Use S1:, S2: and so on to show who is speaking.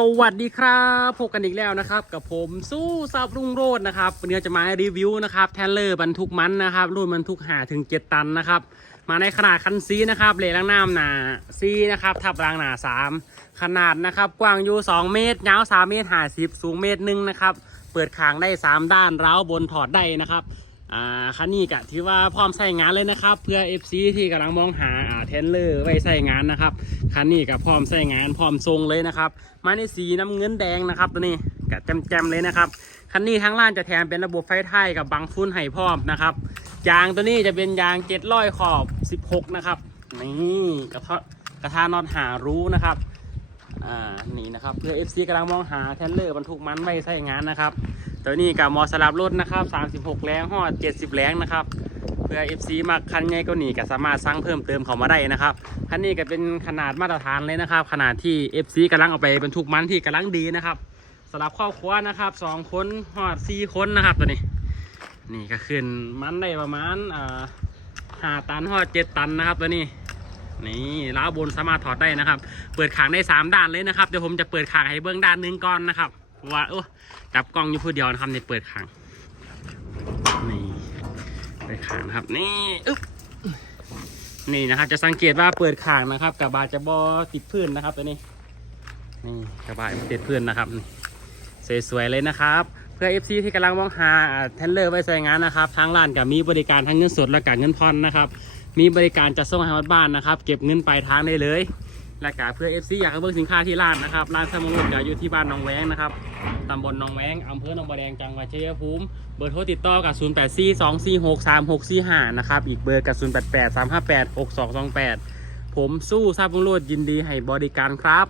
S1: สวัสดีครับพบกันอีกแล้วนะครับ กับผมสู้ซับรุ่งโรจน์นะครับวันนี้จะมารีวิวนะครับแทนเลอร์บรรทุกมันนะครับรุ่นบรรทุกหาถึง 7 ตันนะครับ มาในขนาดคันซีนะครับเลล้างน้ำหนาซีนะครับทับรางหนา 3 ขนาดนะครับกว้างอยู่ 2 เมตรยาว3เมตร50สูงเมตรหนึ่งนะครับ เปิดขางได้ 3 ด้านร้าวบนถอดได้นะครับ อ่าคันนี้กะถือว่าพร้อมใช้งานเลยนะครับ เพื่อ FC ที่กำลังมองหาอ่าเทนเลอร์ไว้ใช้งานนะครับคันนี้กับพร้อมใช้งานพร้อมทรงเลยนะครับ มาในสีน้ำเงินแดงนะครับตัวนี้กะแจมๆเลยนะครับคันนี้ทั้งล่างจะแถมเป็นระบบไฟท้ายกับบังฟุ้นให้พร้อมนะครับยางตัวนี้จะเป็นยางเจ็ดร้อยขอบ 16 นะครับนี่กระทะกระทะนอตหารู้นะครับอ่านี่นะครับเพื่อ FC กำลังมองหาเทนเลอร์บรรทุกมันไว้ใช้งานนะครับ ตัวนี้กับมอสลับรถนะครับ 36 แรงหอด70 แรงนะครับ เพื่อ FC มาคันใหญ่ก็หนีก็สามารถสั่งเพิ่มเติมเข้ามาได้นะครับคันนี้ก็เป็นขนาดมาตรฐานเลยนะครับ ขนาดที่ FC กำลังเอาไปบรรทุกมันที่กำลังดีนะครับสำหรับครอบครัวนะครับสองคนหอดสี่คนนะครับตัวนี้ นี่ก็ขึ้นมันได้ประมาณอ่าห้าตันหอดเจ็ดตันนะครับตัวนี้นี่ล้าบนสามารถถอดได้นะครับ เปิดขางได้สามด้านเลยนะครับ เดี๋ยวผมจะเปิดขางให้เบื้องด้านหนึงก่อนนะครับ เพราะว่าโอ้จับกล้องอยู่ผู้เดียวนะครับในเปิดขางนี่เปิดขางนะครับ นี่อึ๊บนี่นะครับจะสังเกตว่าเปิดขางนะครับกระบะจะบอติดพื้นนะครับตัวนี้นี่กระบะติดพื้นนะครับสวยๆเลยนะครับ เพื่อ FC ที่กำลังมองหาเทนเลอร์ไว้ใช้งานนะครับทางร้านกับมีบริการทั้งเงินสดและการเงินผ่อนนะครับ มีบริการจัดส่งให้บ้านนะครับ เก็บเงินปลายทางได้เลย และกาเพื่อ FC อยากให้เบิ่งสินค้าที่ร้านนะครับร้านสมุนก็อยู่ที่บ้านหนองแวงนะครับตำบลหนองแวงอำเภอหนองบัวแดงจังหวัดชัยภูมิเบอร์โทรติดต่อกับ 0842463645 นะครับอีกเบอร์กับ 0883586228 ผมสู้ทราบวงโลดยินดีให้บริการครับ